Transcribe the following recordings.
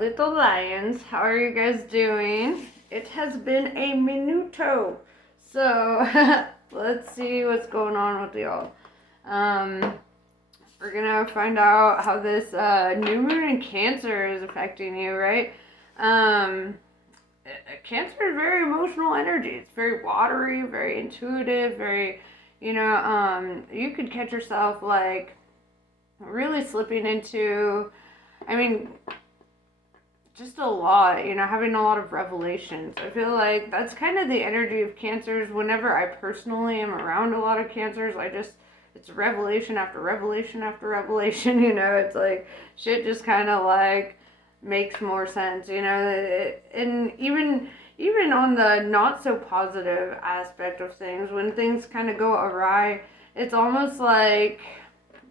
little lions. How are you guys doing? It has been a minuto. So, let's see what's going on with y'all. We're gonna find out how this new moon in Cancer is affecting you, right? Cancer is very emotional energy. It's very watery, very intuitive, very, you could catch yourself like really slipping into, I mean, just a lot, having a lot of revelations. I feel like that's kind of the energy of Cancers. Whenever I personally am around a lot of Cancers, it's revelation after revelation after revelation, it's like shit just kind of like makes more sense, and even on the not so positive aspect of things, when things kind of go awry, it's almost like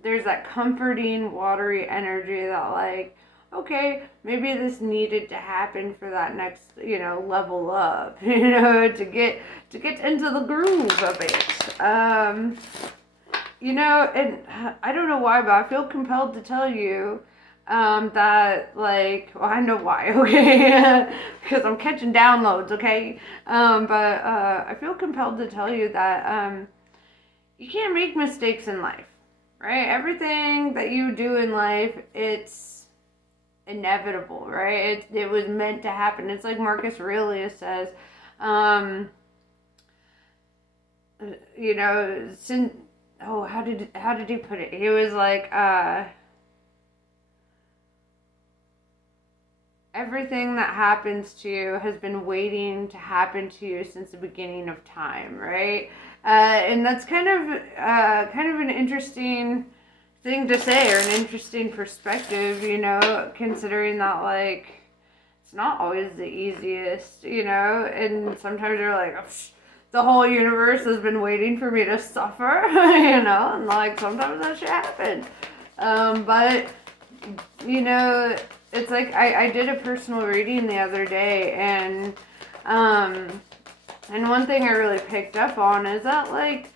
there's that comforting, watery energy that like, okay, maybe this needed to happen for that next, level up, to get into the groove of it. And I don't know why, but I feel compelled to tell you that, like, well, I know why, okay, because I'm catching downloads, okay, but I feel compelled to tell you that you can't make mistakes in life, right? Everything that you do in life, it's inevitable, right? It was meant to happen. It's like Marcus Aurelius says, since, how did he put it? He was like, everything that happens to you has been waiting to happen to you since the beginning of time, right? And that's kind of an interesting thing to say, or an interesting perspective, considering that, like, it's not always the easiest, and sometimes you're like, the whole universe has been waiting for me to suffer, and like sometimes that shit happens. But it's like I did a personal reading the other day, and one thing I really picked up on is that, like,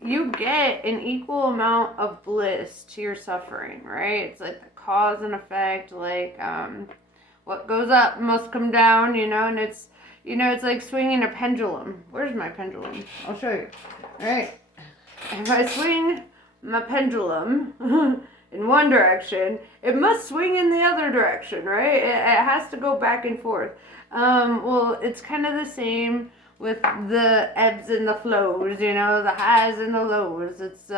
you get an equal amount of bliss to your suffering, right? It's like the cause and effect, like, what goes up must come down, and it's, it's like swinging a pendulum. Where's my pendulum? I'll show you. All right. If I swing my pendulum in one direction, it must swing in the other direction, right? It has to go back and forth. Well, it's kind of the same with the ebbs and the flows, the highs and the lows. It's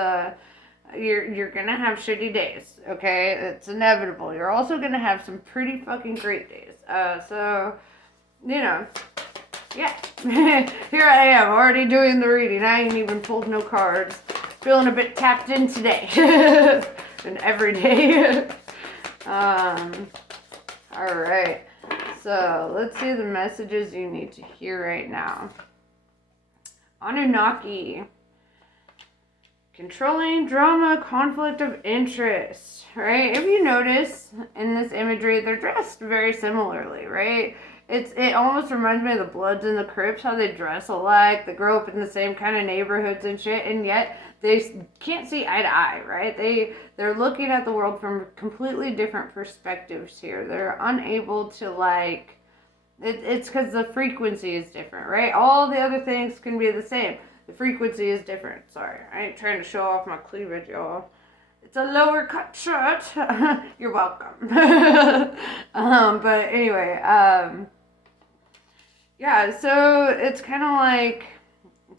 you're gonna have shitty days, okay? It's inevitable. You're also gonna have some pretty fucking great days. So, yeah. Here I am, already doing the reading. I ain't even pulled no cards. Feeling a bit tapped in today. And every day. Alright. So, let's see the messages you need to hear right now. Anunnaki. Controlling drama, conflict of interest, right? If you notice in this imagery, they're dressed very similarly, right? It almost reminds me of the Bloods and the Crips, how they dress alike. They grow up in the same kind of neighborhoods and shit, and yet they can't see eye to eye, right? They're looking at the world from completely different perspectives here. They're unable to, like, it's because the frequency is different, right? All the other things can be the same. The frequency is different. Sorry, I ain't trying to show off my cleavage, y'all. It's a lower cut shirt. You're welcome. But anyway, yeah, so it's kind of like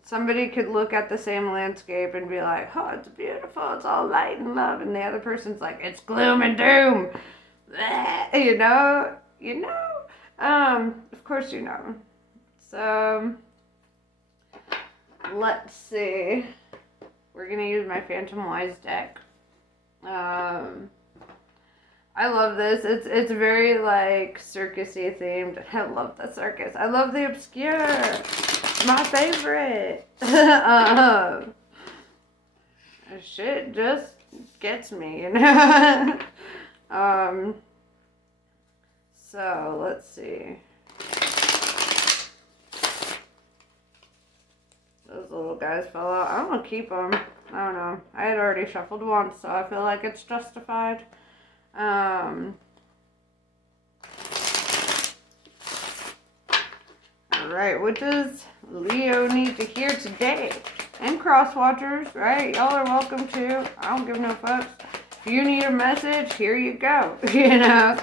somebody could look at the same landscape and be like, oh, it's beautiful, it's all light and love, and the other person's like, it's gloom and doom. Of course you know. So, let's see. We're going to use my Phantom Wise deck. I love this. It's very, like, circusy themed. I love the circus. I love the obscure. My favorite. Shit just gets me, So, let's see. Those little guys fell out. I'm gonna keep them. I don't know. I had already shuffled once, so I feel like it's justified. right, what does Leo need to hear today? And cross watchers, right? Y'all are welcome too. I don't give no fucks. If you need a message, here you go. You know,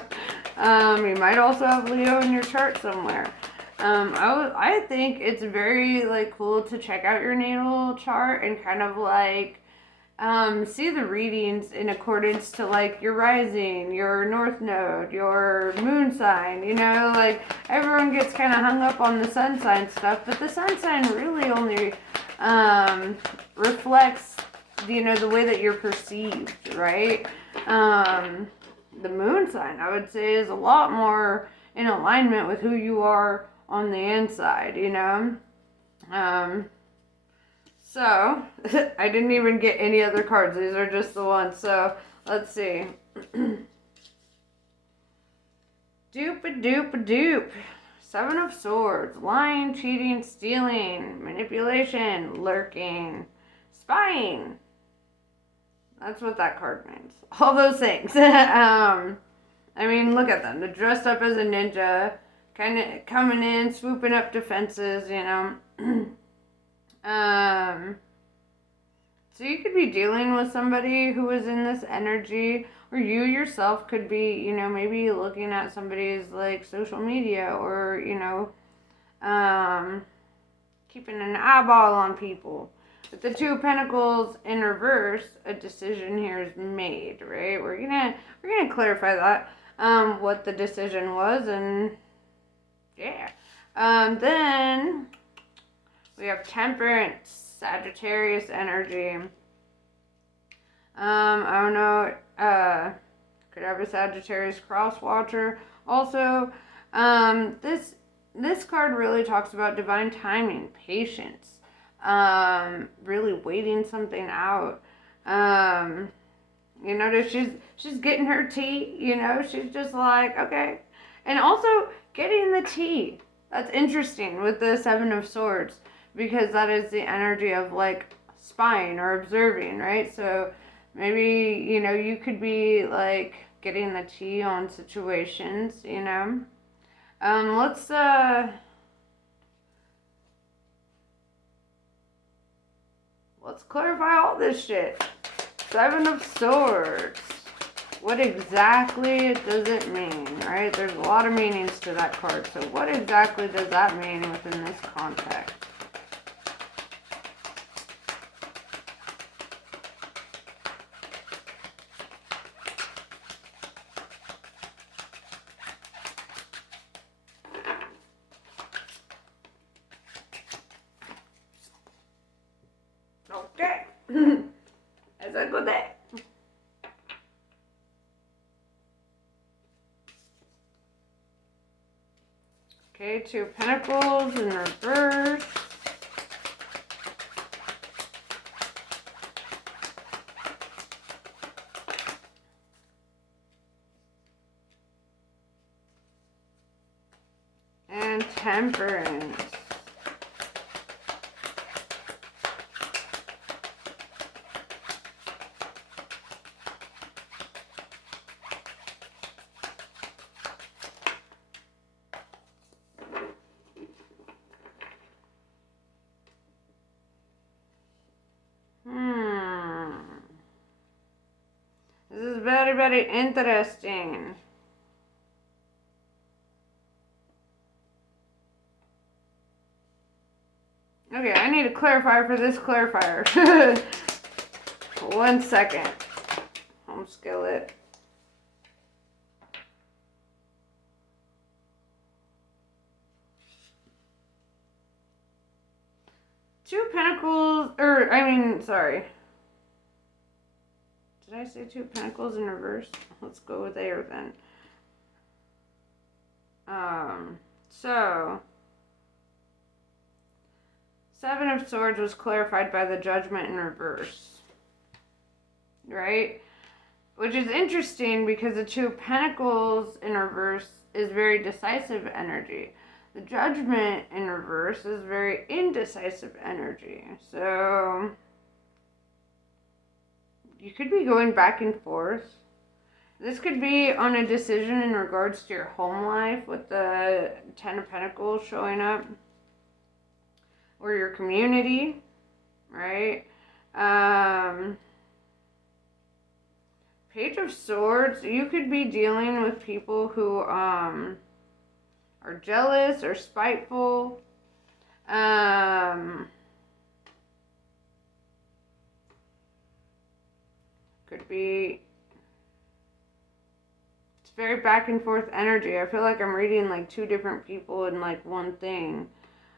you might also have Leo in your chart somewhere. I think it's very like cool to check out your natal chart and kind of like see the readings in accordance to like your rising, your north node, your moon sign. You know, like everyone gets kind of hung up on the sun sign stuff, but the sun sign really only reflects, you know, the way that you're perceived, right? The moon sign, I would say, is a lot more in alignment with who you are on the inside, you know? So, I didn't even get any other cards. These are just the ones. So, let's see. Doop-a-doop-a-doop. Seven of Swords. Lying, cheating, stealing, manipulation, lurking, spying. That's what that card means. All those things. I mean, look at them. They're dressed up as a ninja, kind of coming in, swooping up defenses, you know. So you could be dealing with somebody who is in this energy, or you yourself could be, you know, maybe looking at somebody's like social media, or, you know, keeping an eyeball on people. With the Two of Pentacles in reverse, a decision here is made, right? We're gonna clarify that, what the decision was, and yeah. Then we have Temperance, Sagittarius energy. I don't know, could have a Sagittarius cross watcher. Also, this card really talks about divine timing, patience, really waiting something out. You notice she's getting her tea, you know, she's just like, okay. And also getting the tea. That's interesting with the Seven of Swords, because that is the energy of like spying or observing, right? So maybe, you know, you could be like getting the tea on situations, you know. Let's clarify all this shit. Seven of Swords. What exactly does it mean, right? There's a lot of meanings to that card. So what exactly does that mean within this context? Okay. As I go there. Okay, Two of Pentacles in reverse. And Temperance. This is very, very interesting. Okay, I need a clarifier for this clarifier. 1 second. Home skillet. Two of Pentacles, sorry. Did I say Two of Pentacles in reverse? Let's go with there then. So Seven of Swords was clarified by the Judgment in reverse, right? Which is interesting because the Two of Pentacles in reverse is very decisive energy. The Judgment in reverse is very indecisive energy. So you could be going back and forth. This could be on a decision in regards to your home life with the Ten of Pentacles showing up. or your community, right? Page of Swords, you could be dealing with people who are jealous or spiteful. Could be, it's very back and forth energy. I feel like I'm reading like two different people in like one thing.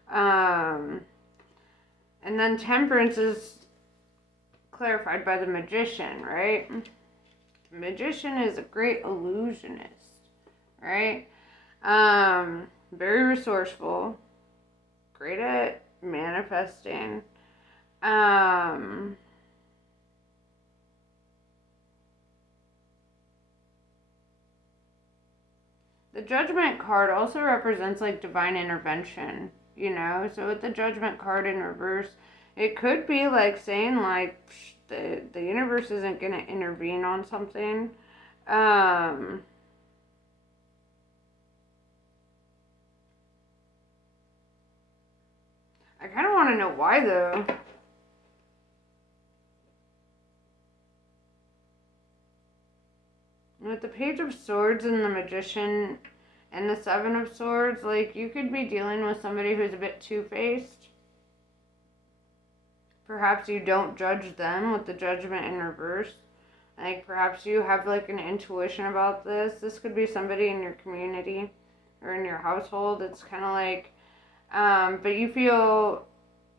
And then Temperance is clarified by the Magician, right? Magician is a great illusionist, right? Very resourceful, great at manifesting. The Judgment card also represents like divine intervention, you know? So with the Judgment card in reverse, it could be like saying like the universe isn't going to intervene on something. I kind of want to know why though. With the Page of Swords and the Magician and the Seven of Swords, like you could be dealing with somebody who's a bit two-faced. Perhaps you don't judge them with the Judgment in reverse. Like perhaps you have like an intuition about this. This could be somebody in your community or in your household. It's kind of like, but you feel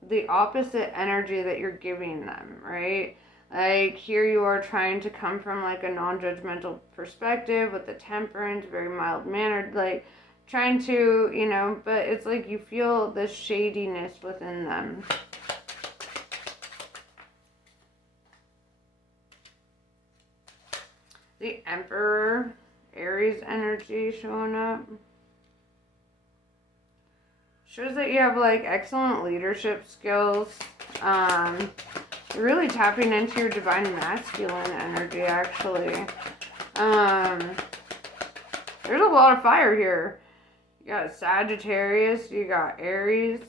the opposite energy that you're giving them, right? Like here you are trying to come from like a non-judgmental perspective with the Temperance, very mild-mannered, like trying to, you know, but it's like you feel this shadiness within them. The Emperor, Aries energy showing up. Shows that you have like excellent leadership skills. You're really tapping into your divine masculine energy, actually. There's a lot of fire here. You got Sagittarius, you got Aries.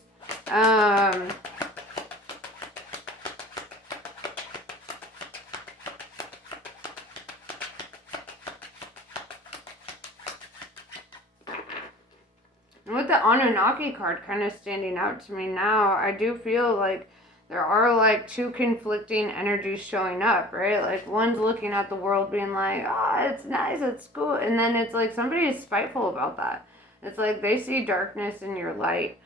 And with the Anunnaki card kind of standing out to me now, I do feel like there are like two conflicting energies showing up, right? Like one's looking at the world being like, oh, it's nice, it's cool. And then it's like somebody is spiteful about that. It's like they see darkness in your light.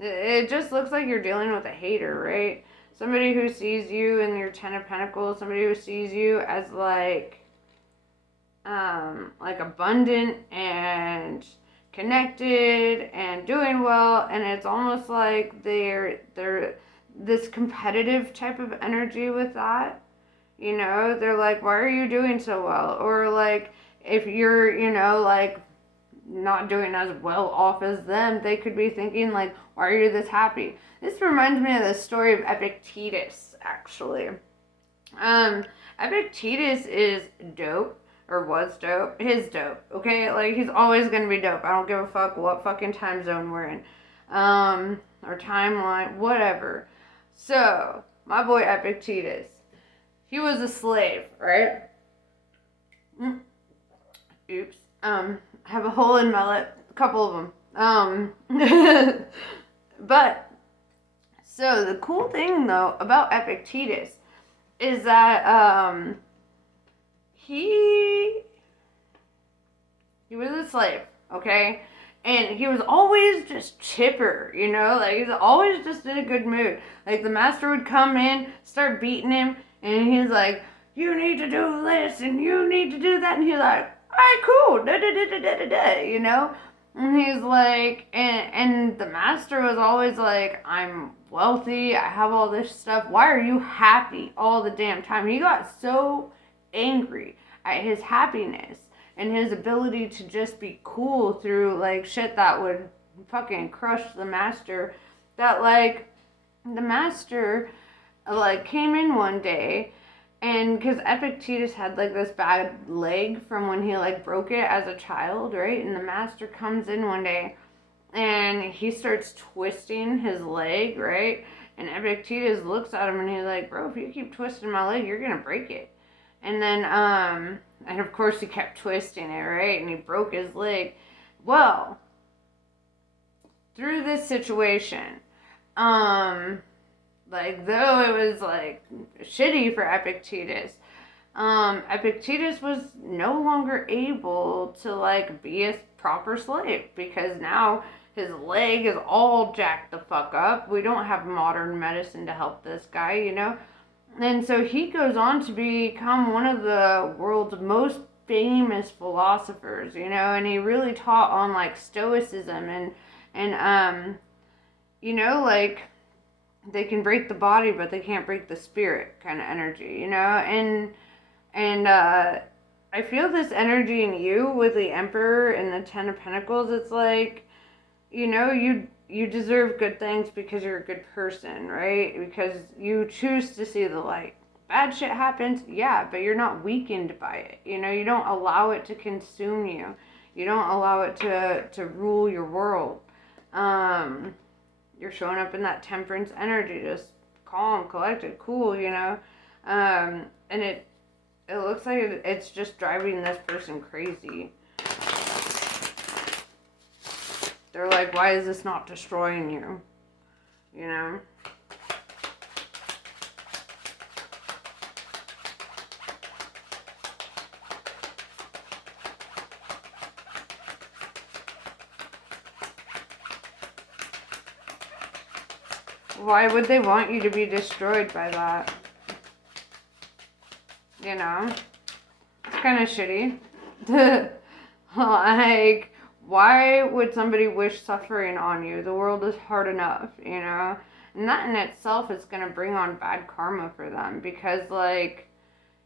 It just looks like you're dealing with a hater, right? Somebody who sees you in your Ten of Pentacles, somebody who sees you as like abundant and connected and doing well, and it's almost like they're this competitive type of energy with that. You know, they're like, why are you doing so well? Or like if you're, you know, like not doing as well off as them, they could be thinking like, why are you this happy? This reminds me of the story of Epictetus, actually. Epictetus is dope, or was dope. He's dope, okay? Like, he's always gonna be dope. I don't give a fuck what fucking time zone we're in. Or timeline, whatever. So, my boy Epictetus, he was a slave, right? Oops. Have a hole in my lip. A couple of them. But, so the cool thing though about Epictetus is that he was a slave, okay? And he was always just chipper, you know? Like, he's always just in a good mood. Like, the master would come in, start beating him, and he's like, you need to do this, and you need to do that. And he's like, all right, cool, da-da-da-da-da-da, you know? And he's like, and the master was always like, I'm wealthy, I have all this stuff. Why are you happy all the damn time? He got so angry at his happiness and his ability to just be cool through like shit that would fucking crush the master, that like the master like came in one day And because Epictetus had like this bad leg from when he like broke it as a child, right? And the master comes in one day and he starts twisting his leg, right? And Epictetus looks at him and he's like, bro, if you keep twisting my leg, you're gonna break it. And then, and of course he kept twisting it, right? And he broke his leg. Well, through this situation, like though it was like shitty for Epictetus, Epictetus was no longer able to like be a proper slave because now his leg is all jacked the fuck up. We don't have modern medicine to help this guy, you know? And so he goes on to become one of the world's most famous philosophers, you know, and he really taught on like stoicism and you know, like they can break the body but they can't break the spirit kind of energy, you know? And I feel this energy in you with the Emperor and the Ten of Pentacles. It's like, you know, you deserve good things because you're a good person, right? Because you choose to see the light. Bad shit happens, yeah, but you're not weakened by it. You know, you don't allow it to consume you. You don't allow it to rule your world. You're showing up in that temperance energy, just calm, collected, cool, you know? And it looks like it's just driving this person crazy. They're like, why is this not destroying you? You know? Why would they want you to be destroyed by that? You know? It's kind of shitty. Like, why would somebody wish suffering on you? The world is hard enough, you know? And that in itself is going to bring on bad karma for them because, like,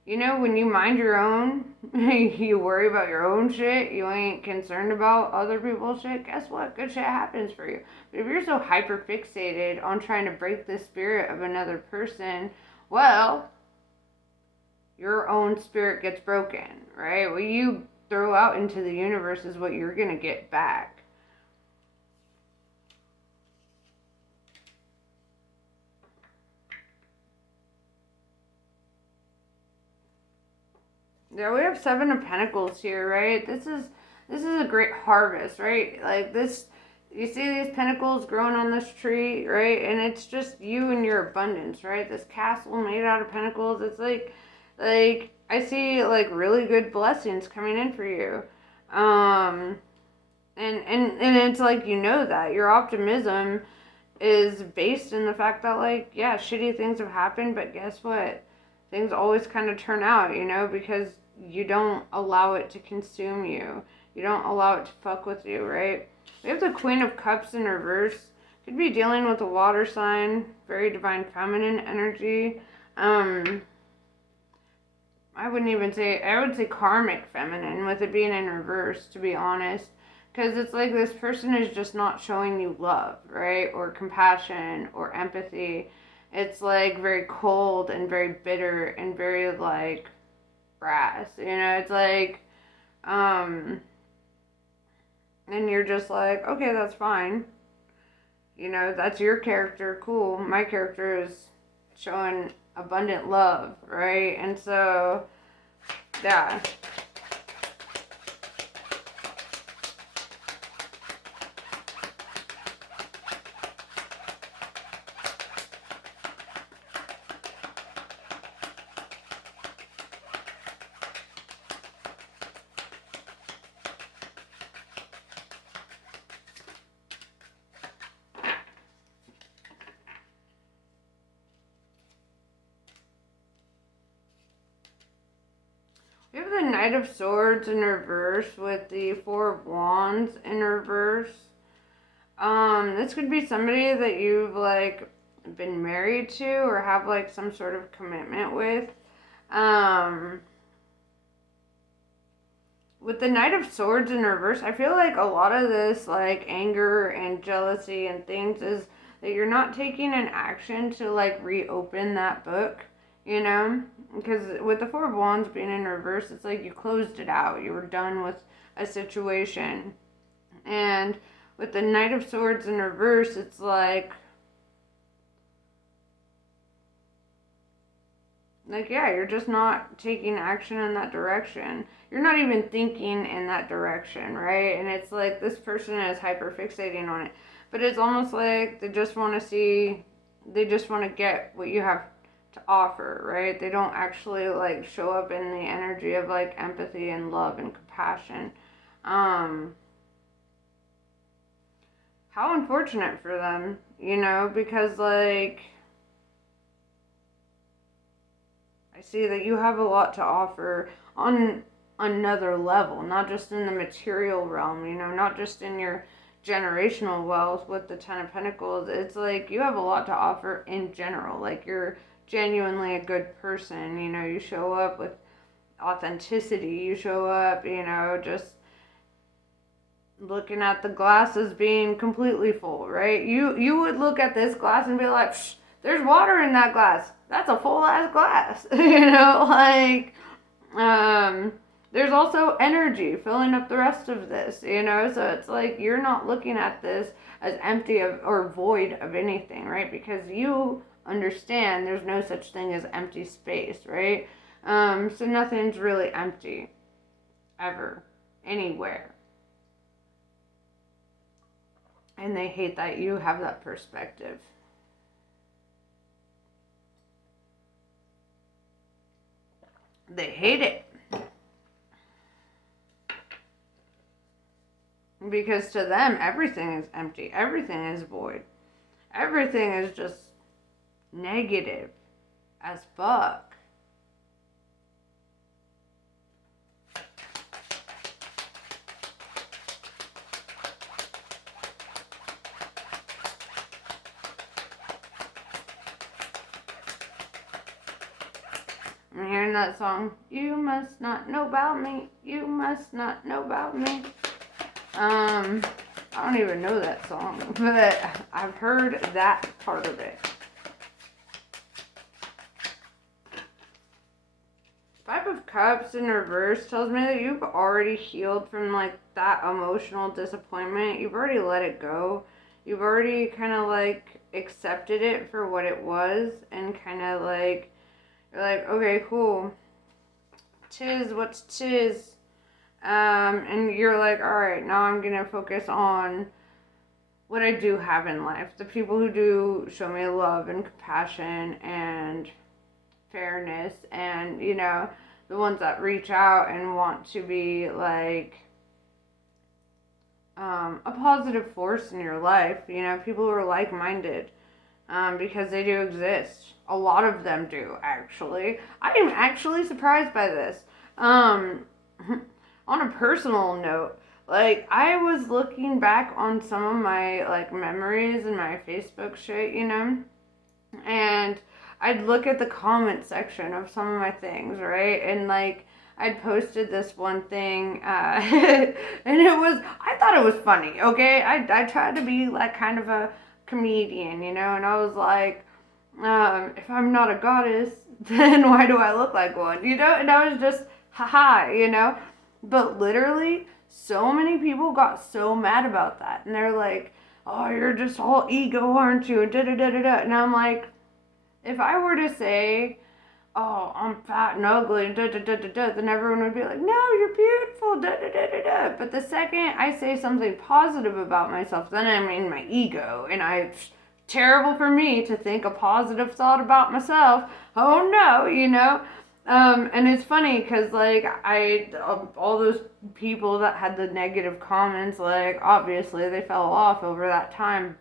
you know, when you mind your own, you worry about your own shit, you ain't concerned about other people's shit, guess what? Good shit happens for you. But if you're so hyper fixated on trying to break the spirit of another person, well, your own spirit gets broken, right? What you throw out into the universe is what you're going to get back. Yeah, we have Seven of Pentacles here, right? This is a great harvest, right? Like this, you see these pentacles growing on this tree, right? And it's just you and your abundance, right? This castle made out of pentacles. It's like I see like really good blessings coming in for you. And it's like, you know, that your optimism is based in the fact that, like, yeah, shitty things have happened, but guess what? Things always kind of turn out, you know, because you don't allow it to consume you. You don't allow it to fuck with you, right? We have the Queen of Cups in reverse. Could be dealing with a water sign, very divine feminine energy. I would say karmic feminine with it being in reverse, to be honest. Because it's like this person is just not showing you love, right? Or compassion or empathy. It's like very cold and very bitter and very like brass, you know? It's like, and you're just like, okay, that's fine. You know, that's your character, cool. My character is showing abundant love, right? And so, yeah. We have the Knight of Swords in reverse with the Four of Wands in reverse. This could be somebody that you've like been married to or have like some sort of commitment with. With the Knight of Swords in reverse, I feel like a lot of this like anger and jealousy and things is that you're not taking an action to like reopen that book. you know? Because with the Four of Wands being in reverse, it's like you closed it out. You were done with a situation. And with the Knight of Swords in reverse, it's like, yeah, you're just not taking action in that direction. You're not even thinking in that direction, right? And it's like this person is hyper fixating on it. But it's almost like they just want to get what you have to offer, right? They don't actually like show up in the energy of like empathy and love and compassion. How unfortunate for them, because like I see that you have a lot to offer on another level, not just in the material realm, not just in your generational wealth with the Ten of Pentacles. It's like you have a lot to offer in general. Like you're genuinely a good person, you show up with authenticity, you show up, just looking at the glass as being completely full, right? You would look at this glass and be like, there's water in that glass. That's a full ass glass. There's also energy filling up the rest of this, so it's like you're not looking at this as empty or void of anything, right? Because you understand there's no such thing as empty space, right? So nothing's really empty ever, anywhere. And they hate that you have that perspective. They hate it. Because to them, everything is empty. Everything is void. Everything is just negative as fuck. I'm hearing that song, you must not know about me, you must not know about me. I don't even know that song, but I've heard that part of it. Five of Cups in reverse tells me that you've already healed from like that emotional disappointment. You've already let it go. You've already kind of like accepted it for what it was and kind of like, you're like, okay, cool. Tis what's tis. And you're like, all right, now I'm going to focus on what I do have in life. The people who do show me love and compassion and fairness and, the ones that reach out and want to be like a positive force in your life, people who are like-minded, because they do exist. A lot of them do, actually. I am actually surprised by this. On a personal note, like, I was looking back on some of my, like, memories and my Facebook shit, and I'd look at the comment section of some of my things, right? And, like, I'd posted this one thing, and I thought it was funny, okay? I tried to be, like, kind of a comedian, and I was like, if I'm not a goddess, then why do I look like one, And I was just, haha, But literally, so many people got so mad about that. And they're like, oh, you're just all ego, aren't you? And da-da-da-da-da. And I'm like, if I were to say, oh, I'm fat and ugly, and da-da-da-da-da, then everyone would be like, no, you're beautiful, da-da-da-da-da. But the second I say something positive about myself, then I'm in my ego. And it's terrible for me to think a positive thought about myself. Oh, no, and it's funny because, like, all those people that had the negative comments, like, obviously they fell off over that time.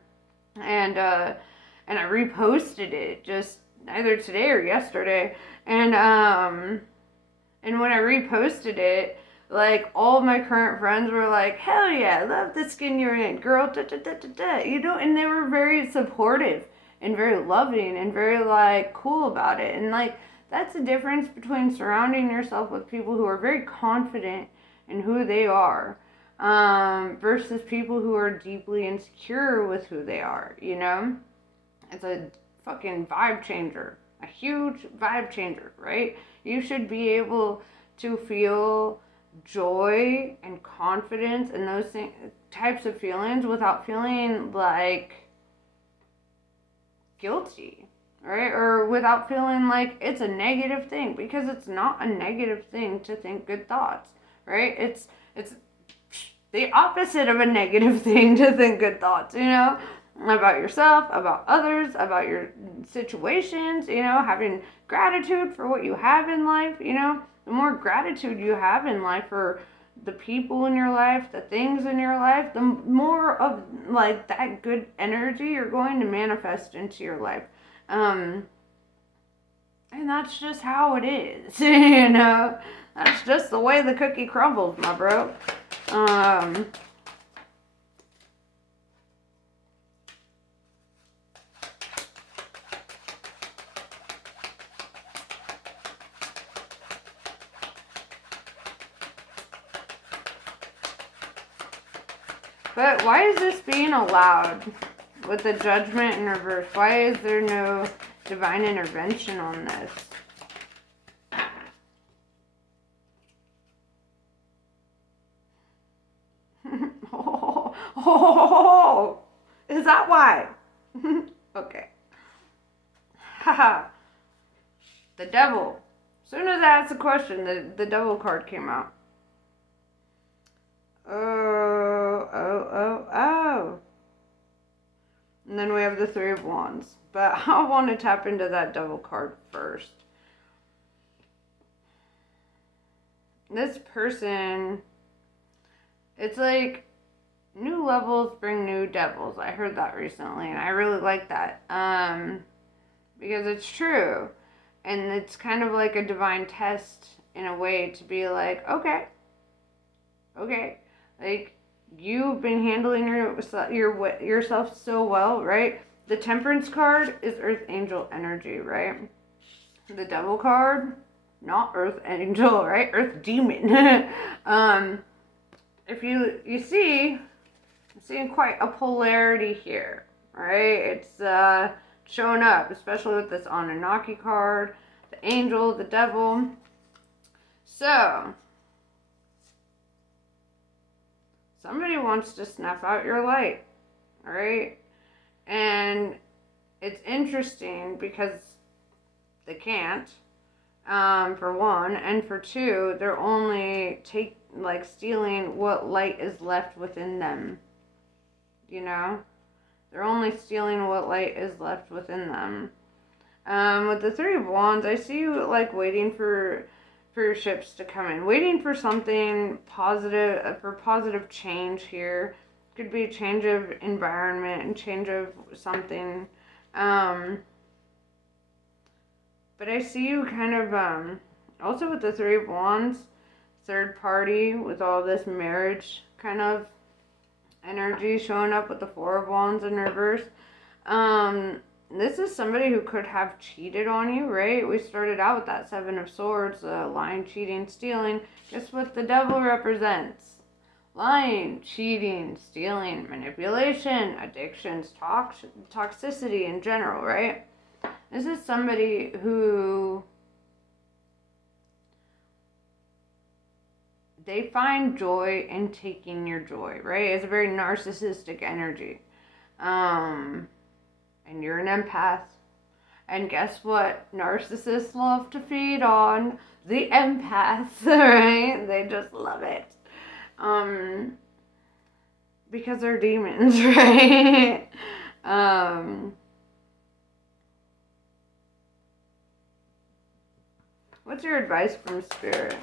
And I reposted it just either today or yesterday. And when I reposted it, like, all of my current friends were like, hell yeah, love the skin you're in, girl, da da da da da, and they were very supportive and very loving and very, like, cool about it. And, like, that's the difference between surrounding yourself with people who are very confident in who they are, versus people who are deeply insecure with who they are, It's a fucking vibe changer. a huge vibe changer, right? You should be able to feel joy and confidence and those types of feelings without feeling like guilty, right? Or without feeling like it's a negative thing, because it's not a negative thing to think good thoughts, right? It's the opposite of a negative thing to think good thoughts, about yourself, about others, about your situations, having gratitude for what you have in life, the more gratitude you have in life for the people in your life, the things in your life, the more of like that good energy you're going to manifest into your life. And that's just how it is, That's just the way the cookie crumbles, my bro. But why is this being allowed with the Judgment in reverse? Why is there no divine intervention on this? Oh, is that why? Okay. Haha. The devil. As soon as I asked the question, the devil card came out. Oh. And then we have the Three of Wands. But I want to tap into that devil card first. This person, it's like new levels bring new devils. I heard that recently, and I really like that. Because it's true. And it's kind of like a divine test in a way to be like, okay. Like, you've been handling yourself so well, right? The Temperance card is Earth Angel energy, right? The Devil card, not Earth Angel, right? Earth Demon. If you see, I'm seeing quite a polarity here, right? It's showing up, especially with this Anunnaki card, the Angel, the Devil. So, somebody wants to snuff out your light, right? And it's interesting because they can't, for one, and for two, they're only stealing what light is left within them. They're only stealing what light is left within them. With the Three of Wands, I see you waiting for your ships to come in, waiting for something positive, for positive change here. Could be a change of environment and change of something. But I see you kind of, also with the Three of Wands, third party with all this marriage kind of energy showing up with the Four of Wands in reverse. This is somebody who could have cheated on you, right? We started out with that Seven of Swords, lying, cheating, stealing. Guess what the devil represents? Lying, cheating, stealing, manipulation, addictions, toxicity in general, right? This is somebody who they find joy in taking your joy, right? It's a very narcissistic energy. And you're an empath. And guess what? Narcissists love to feed on the empaths, right? They just love it. Because they're demons, right? What's your advice from Spirit?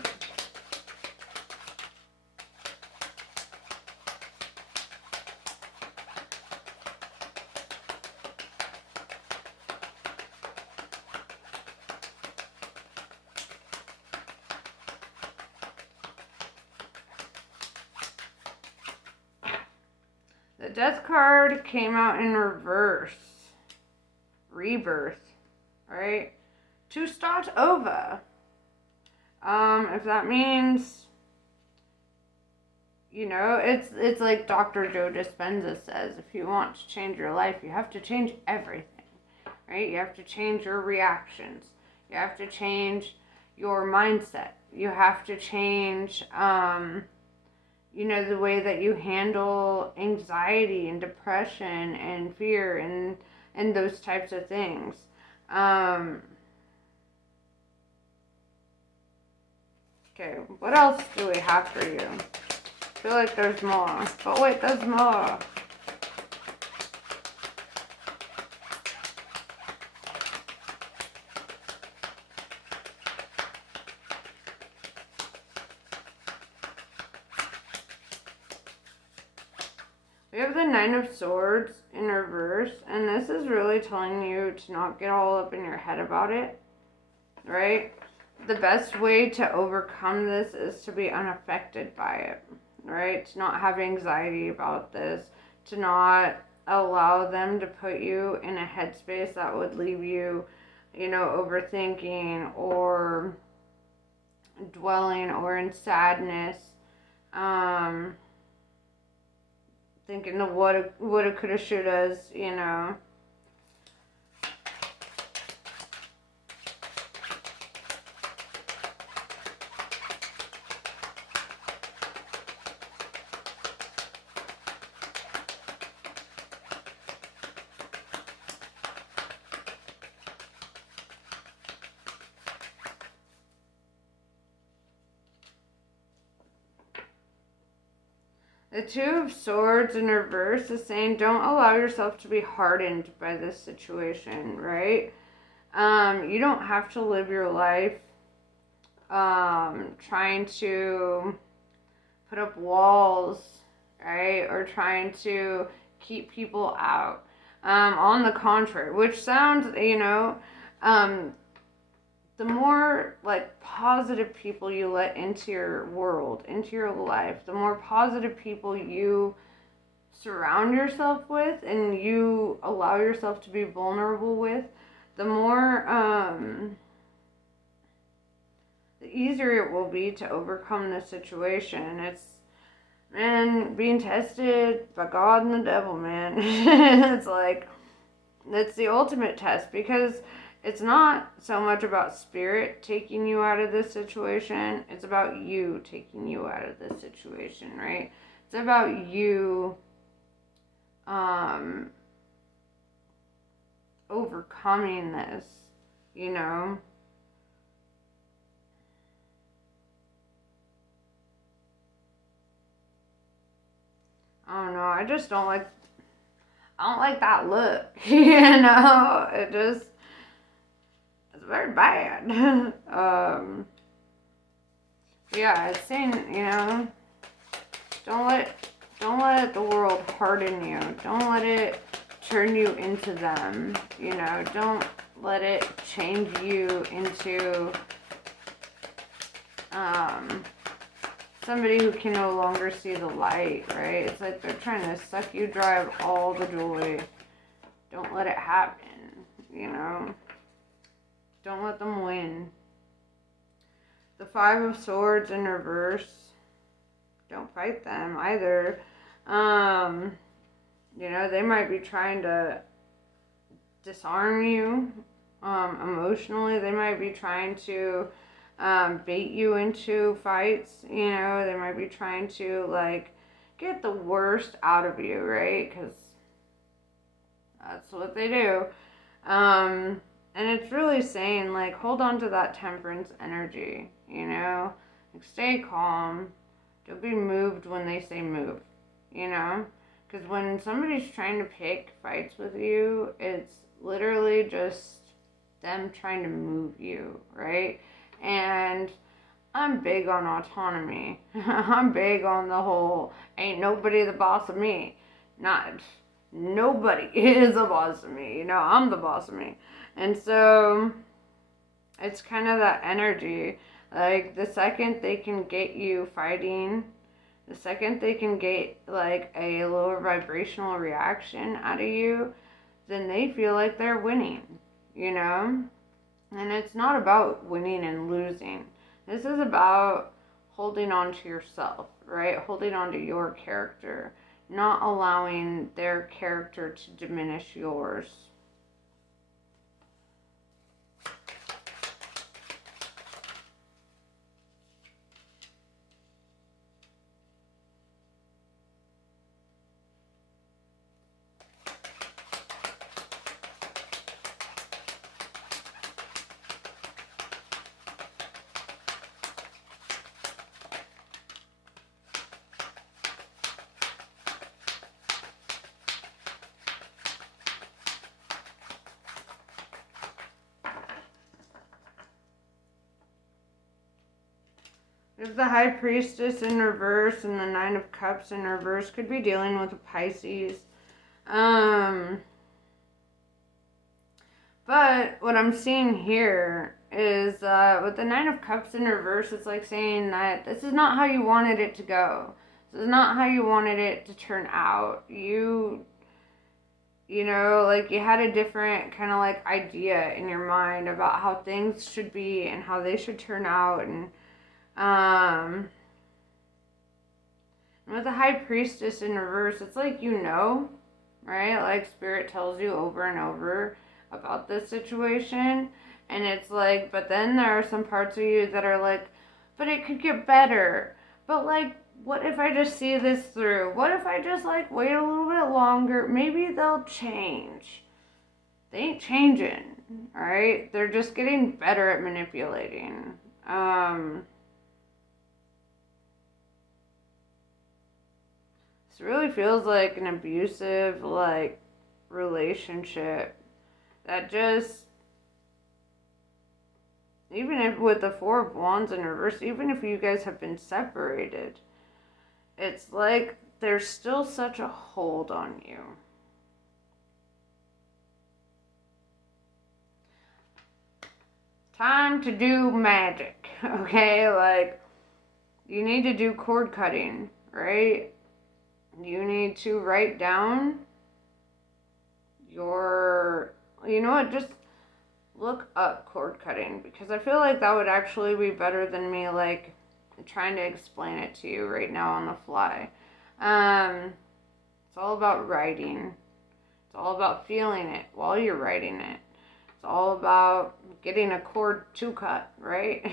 The Death card came out in reverse. Rebirth, right? To start over. If that means, it's like Dr. Joe Dispenza says, if you want to change your life, you have to change everything, right? You have to change your reactions. You have to change your mindset. You have to change, the way that you handle anxiety and depression and fear and those types of things. Okay, what else do we have for you? I feel like there's more. But wait, there's more. We have the Nine of Swords in reverse, and this is really telling you to not get all up in your head about it, right? The best way to overcome this is to be unaffected by it, right? To not have anxiety about this, to not allow them to put you in a headspace that would leave you, overthinking or dwelling or in sadness. Thinking of woulda, coulda, shouldas. The Two of Swords in reverse is saying don't allow yourself to be hardened by this situation, right? You don't have to live your life trying to put up walls, right? Or trying to keep people out. On the contrary, which sounds, the more like positive people you let into your world, into your life, the more positive people you surround yourself with and you allow yourself to be vulnerable with, the more the easier it will be to overcome the situation. It's, man, being tested by God and the devil, man. It's like, it's the ultimate test, because it's not so much about spirit taking you out of this situation. It's about you taking you out of this situation, right? It's about you overcoming this, I don't know. I just don't like. I don't like that look. It's very bad. Yeah, it's saying, don't let the world harden you. Don't let it turn you into them. Don't let it change you into somebody who can no longer see the light, right? It's like they're trying to suck you dry of all the joy. Don't let it happen, Don't let them win. The Five of Swords in reverse. Don't fight them either. They might be trying to disarm you emotionally. They might be trying to bait you into fights. They might be trying to get the worst out of you, right? Because that's what they do. And it's really saying, hold on to that temperance energy, stay calm. Don't be moved when they say move, because when somebody's trying to pick fights with you, it's literally just them trying to move you, right? And I'm big on autonomy. I'm big on the whole, ain't nobody the boss of me. Nobody is the boss of me. I'm the boss of me. And so it's kind of that energy. The second they can get you fighting, the second they can get a lower vibrational reaction out of you, then they feel like they're winning, And it's not about winning and losing. This is about holding on to yourself, right? Holding on to your character, not allowing their character to diminish yours. If the High Priestess in reverse and the Nine of Cups in reverse could be dealing with a Pisces. But what I'm seeing here is with the Nine of Cups in reverse, it's like saying that this is not how you wanted it to go. This is not how you wanted it to turn out. You know, like you had a different kind of like idea in your mind about how things should be and how they should turn out. And with the High Priestess in reverse, it's like, you know, right? Like Spirit tells you over and over about this situation. And it's like, but then there are some parts of you that are like, but it could get better. But like, what if I just see this through? What if I just like wait a little bit longer? Maybe they'll change. They ain't changing, alright? They're just getting better at manipulating. This really feels like an abusive, like, relationship that just, even if with the Four of Wands in reverse, even if you guys have been separated, it's like there's still such a hold on you. Time to do magic, okay? Like, you need to do cord cutting, right? You need to write down your, you know what, just look up cord cutting, because I feel like that would actually be better than me, like, trying to explain it to you right now on the fly. It's all about writing. It's all about feeling it while you're writing it. It's all about getting a cord to cut, right?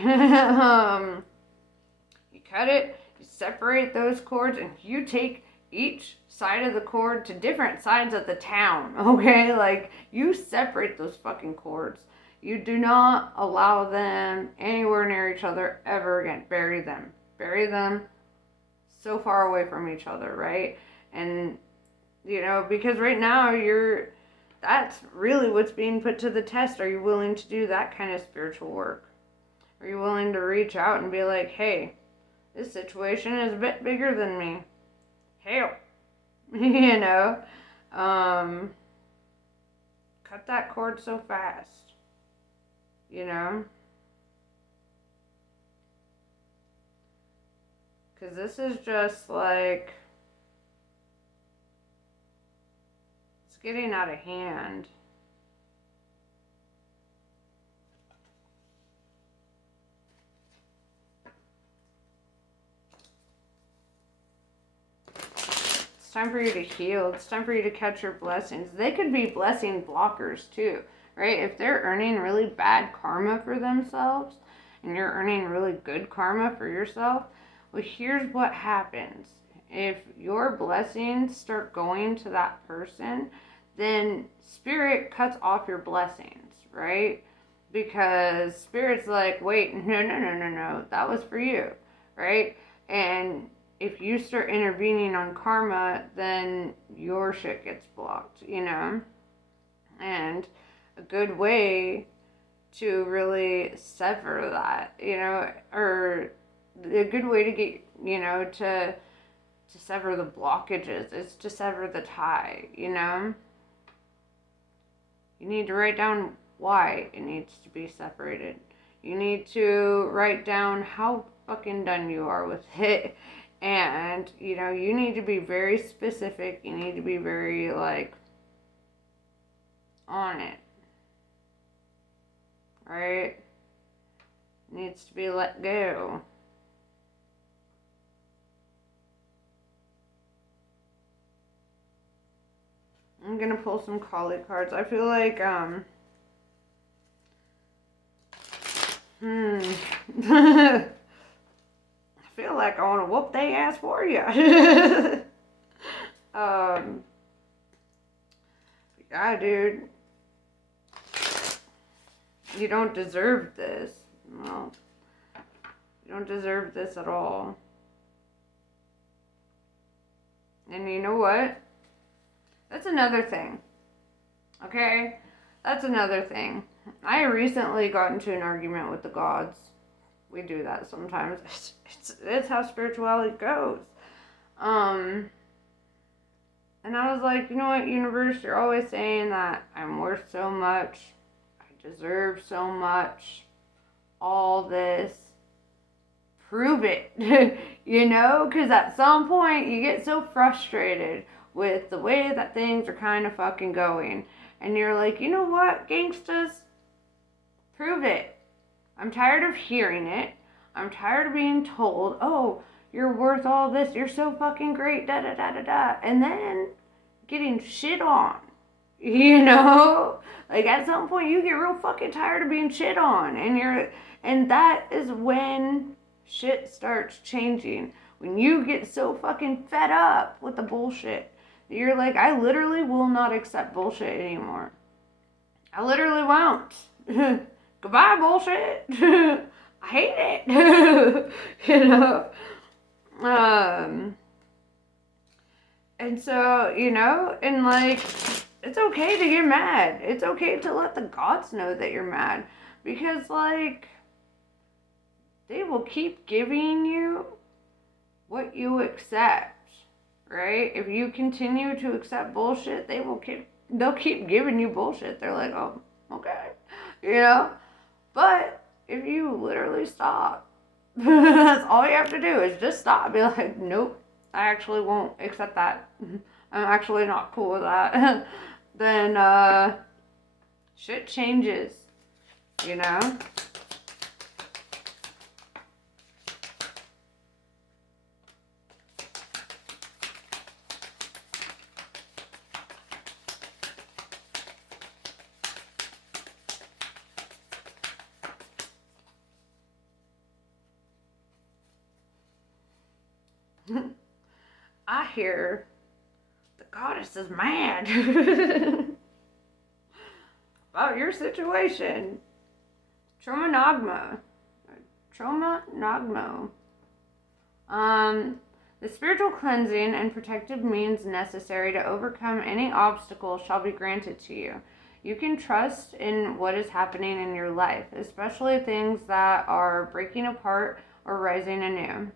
You cut it, you separate those cords, and you take each side of the cord to different sides of the town, okay? Like, you separate those fucking cords. You do not allow them anywhere near each other ever again. Bury them. Bury them so far away from each other, right? And, you know, because right now that's really what's being put to the test. Are you willing to do that kind of spiritual work? Are you willing to reach out and be like, hey, this situation is a bit bigger than me. Help. You know? Cut that cord so fast. You know? Because this is just like, it's getting out of hand. It's time for you to heal. It's time for you to catch your blessings. They could be blessing blockers too, right? If they're earning really bad karma for themselves and you're earning really good karma for yourself, well, here's what happens. If your blessings start going to that person, then Spirit cuts off your blessings, right? Because Spirit's like, wait, no, that was for you, right? And if you start intervening on karma, then your shit gets blocked, you know? And a good way to really sever that, you know, or a good way to get, you know, to sever the blockages is to sever the tie, you know? You need to write down why it needs to be separated. You need to write down how fucking done you are with it. And, you know, you need to be very specific. You need to be very, like, on it. Right? It needs to be let go. I'm gonna pull some Kali cards. I feel like, I feel like I want to whoop they ass for you. Yeah, dude. You don't deserve this. Well, you don't deserve this at all. And you know what? That's another thing. Okay? That's another thing. I recently got into an argument with the gods. we do that sometimes. It's how spirituality goes. And I was like, you know what, universe, you're always saying that I'm worth so much, I deserve so much, all this. Prove it, you know, because at some point you get so frustrated with the way that things are kind of fucking going, and you're like, you know what, gangstas, prove it. I'm tired of hearing it. I'm tired of being told, oh, you're worth all this, you're so fucking great, da da da da da, and then getting shit on, you know? Like, at some point you get real fucking tired of being shit on, and that is when shit starts changing. When you get so fucking fed up with the bullshit, you're like, I literally will not accept bullshit anymore. I literally won't. Goodbye, bullshit. I hate it. You know? And so, you know, and like, it's okay to get mad. It's okay to let the gods know that you're mad. Because, like, they will keep giving you what you accept, right? If you continue to accept bullshit, they'll keep giving you bullshit. They're like, oh, okay, you know? But if you literally stop, that's all you have to do is just stop. Be like, nope, I actually won't accept that. I'm actually not cool with that. Then shit changes, you know? I hear the goddess is mad about your situation. Trauma Nagmo. The spiritual cleansing and protective means necessary to overcome any obstacle shall be granted to you. You can trust in what is happening in your life, especially things that are breaking apart or rising anew.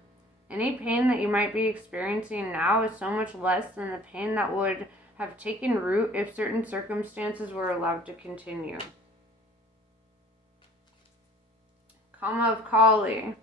Any pain that you might be experiencing now is so much less than the pain that would have taken root if certain circumstances were allowed to continue. Kama of Kali.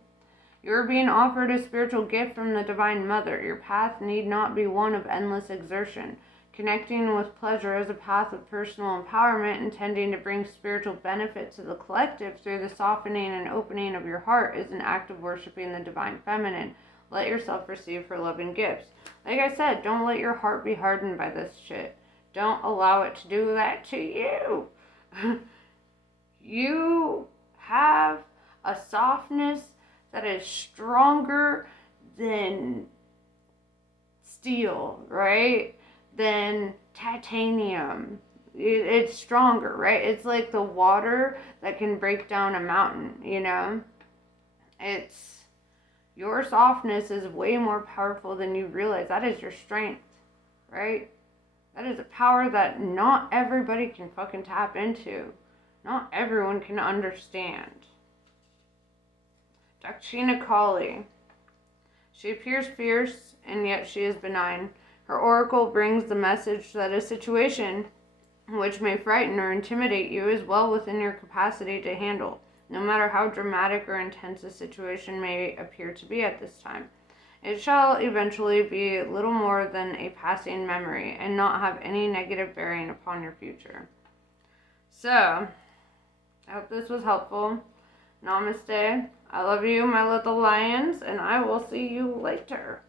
You are being offered a spiritual gift from the Divine Mother. Your path need not be one of endless exertion. Connecting with pleasure is a path of personal empowerment, intending to bring spiritual benefit to the collective through the softening and opening of your heart is an act of worshiping the Divine Feminine. Let yourself receive her loving gifts. Like I said, don't let your heart be hardened by this shit. Don't allow it to do that to you. You have a softness that is stronger than steel, right? Than titanium. It's stronger, right? It's like the water that can break down a mountain, you know? Your softness is way more powerful than you realize. That is your strength, right? That is a power that not everybody can fucking tap into. Not everyone can understand. Dakshina Kali. She appears fierce, and yet she is benign. Her oracle brings the message that a situation which may frighten or intimidate you is well within your capacity to handle, no matter how dramatic or intense a situation may appear to be at this time. It shall eventually be little more than a passing memory and not have any negative bearing upon your future. So, I hope this was helpful. Namaste. I love you, my little lions, and I will see you later.